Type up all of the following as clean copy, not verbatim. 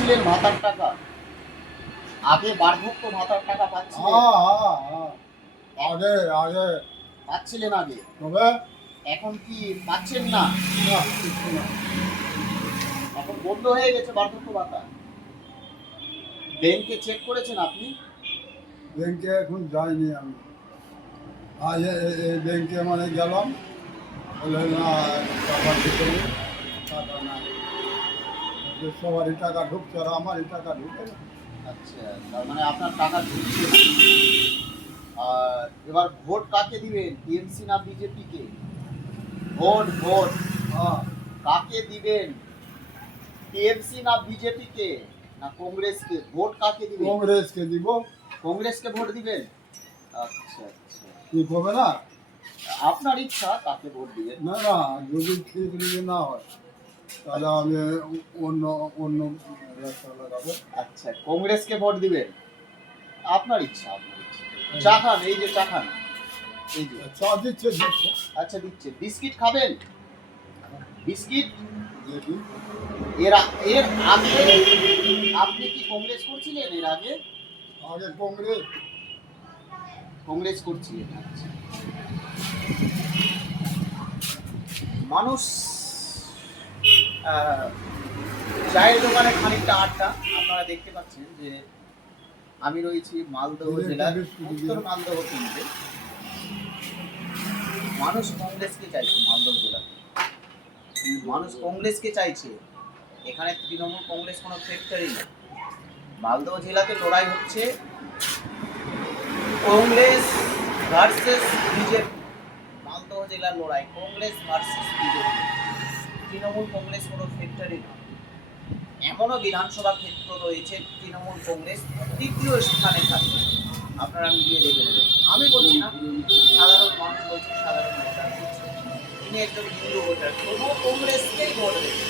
পাচ্ছিলেন ভাতার টাকা? আগে বার্ধক্য ভাতার টাকা পাচ্ছিলেন? আগে আগে পাচ্ছিলেন আগে, তবে এখন কি পাচ্ছেন না? না, কিছু না। এখন বন্ধ হয়ে গেছে বার্ধক্য ভাতা। ব্যাংকে চেক করেছেন আপনি? ব্যাংকে এখন যাইনি আমি। আজ এই ব্যাংকে মানে গেলাম, বলে না টাকা দিতে হবে, টাকা নাই। যে সবারই টাকা ঢুকছে আর আমারই টাকা ঢুকে না। আচ্ছা, তার মানে আপনার টাকা ঢুকছে না। আর এবার ভোট কাকে দিবেন, টিএমসি না বিজেপি কে? ভোট ভোট হ্যাঁ, কাকে দিবেন, টিএমসি না বিজেপি কে না কংগ্রেসকে? ভোট কাকে দিবেন? কংগ্রেসকে দিব। কংগ্রেসকে ভোট দিবেন? আচ্ছা আচ্ছা, ঠিক হবে না? আপনার ইচ্ছা কাকে ভোট দিবেন। না না, যদি ঠিক যদি না হয় তাহলে আমি অন্য অন্য রাস্তা লাগাবো। আচ্ছা, কংগ্রেসকে ভোট দিবেন, আপনার ইচ্ছা আপনার ইচ্ছা। চা খান, এই যে চা খান, এই যে। চা দিচ্ছে দিচ্ছে। আচ্ছা দিচ্ছে। বিস্কিট খাবেন? বিস্কিট? দেখি এর এর আগে আপনি কি কংগ্রেস করছিলেন? এর আগে আগে কংগ্রেস। কংগ্রেস করছিলেন? আচ্ছা। মানুষ চায়ের দোকানে খানিকটা আড্ডা। আপনারা দেখতে পাচ্ছেন যে আমি রয়েছি মালদহ জেলার উত্তর মালদহ কেন্দ্রে। মানুষ কংগ্রেসকে চাইছে মালদহ জেলাতে, মানুষ কংগ্রেসকে চাইছে। এখানে তৃণমূল কংগ্রেস কোনো ফ্যাক্টরি নেই। মালদহ জেলাতে লড়াই হচ্ছে কংগ্রেস ভার্সেস বিজেপি। মালদহ জেলার লড়াই কংগ্রেস ভার্সেস বিজেপি। তৃণমূল কংগ্রেস কোনো ফ্যাক্টরি নয়। এমনও বিধানসভা ক্ষেত্র রয়েছে তৃণমূল কংগ্রেস তৃতীয় স্থানে থাকে। আপনারা মিলিয়ে দেখে নেবেন। আমি বলছি না, সাধারণ মানুষ বলছে, সাধারণ ভোটার বলছে। তিনি একজন হিন্দু ভোটার, তবুও কংগ্রেসকেই ভোট দেবে।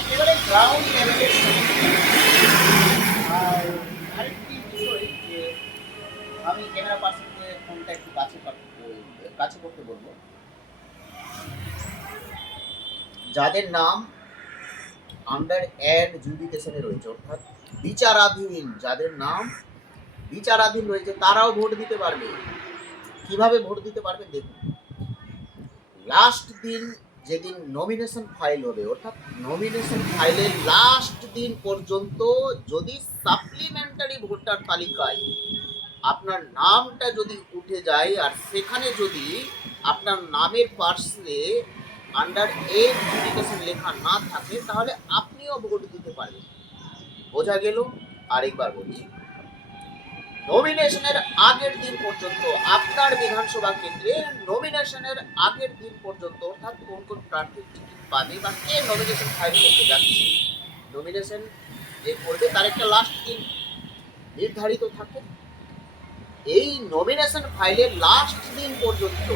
একেবারে গ্রাউন্ড লেভেলের সমস্যা। আর আরেকটি বিষয় যে আমি ক্যামেরা পার্সনকে ফোনটা একটু কাছে করতে বলবো। যাদের নাম আন্ডার অ্যাডজুডিকেশনে রয়েছে, অর্থাৎ বিচারাধীন, যাদের নাম বিচারাধীন রয়েছে, তারাও ভোট দিতে পারবে। কিভাবে ভোট দিতে পারবে দেখুন। লাস্ট দিন যেদিন নমিনেশন ফাইল হবে, অর্থাৎ নমিনেশন ফাইলের লাস্ট দিন পর্যন্ত যদি সাপ্লিমেন্টারি ভোটার তালিকায় আপনার নামটা যদি উঠে যায় আর সেখানে যদি আপনার নামের পার্শ্বে আন্ডার এডুকেশন লেখা না থাকে, তাহলে আপনিও ভোট দিতে পারবেন। বোঝা গেল? আরেকবার বলি, নমিনেশনের আগের দিন পর্যন্ত আপনার বিধানসভা কেন্দ্রে নমিনেশনের আগের দিন পর্যন্ত, অর্থাৎ কোন কোন প্রার্থী টিকিট পাবে বা কে নমিনেশন ফাইল করতে যাচ্ছে, নমিনেশন যে করবে তার একটা লাস্ট দিন নির্ধারিত থাকে। এই নমিনেশন ফাইলের লাস্ট দিন পর্যন্ত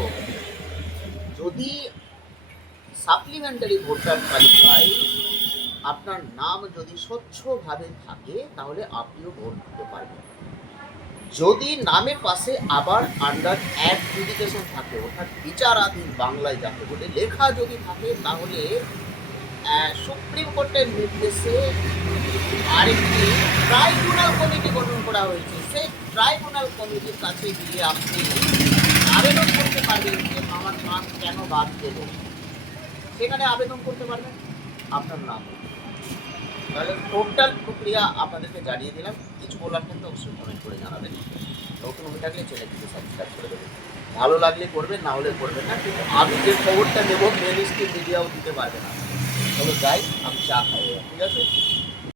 যদি সাপ্লিমেন্টারি ভোটার তালিকায় আপনার নাম যদি স্বচ্ছভাবে থাকে, তাহলে আপনিও ভোট দিতে পারবেন। যদি নামের পাশে আবার আন্ডার অ্যাডজুডিকেশন থাকে, অর্থাৎ বিচারাধীন বাংলায় যাকে বলে লেখা যদি থাকে, তাহলে সুপ্রিম কোর্টের নির্দেশে আরেকটি ট্রাইব্যুনাল কমিটি গঠন করা হয়েছে। সেই ট্রাইব্যুনাল কমিটির কাছে গিয়ে আপনি আবেদন করতে পারবেন যে আমার নাম কেন বাদ দেব। সেখানে আবেদন করতে পারবেন, আপনার নাম। তাহলে টোটাল প্রক্রিয়া আপনাদেরকে জানিয়ে দিলাম। কিছু বলার ক্ষেত্রে অবশ্যই কমেন্ট করে জানাবেন। নতুন হয়ে থাকলে চ্যানেলটিকে সাবস্ক্রাইব করে দেবেন। ভালো লাগলে করবেন, না হলে করবেন না। কিন্তু আমি যে খবরটা দেবো মেন স্ট্রিম মিডিয়াও দিতে পারবে না। তবে যাই, আমি চা খাবো, ঠিক আছে?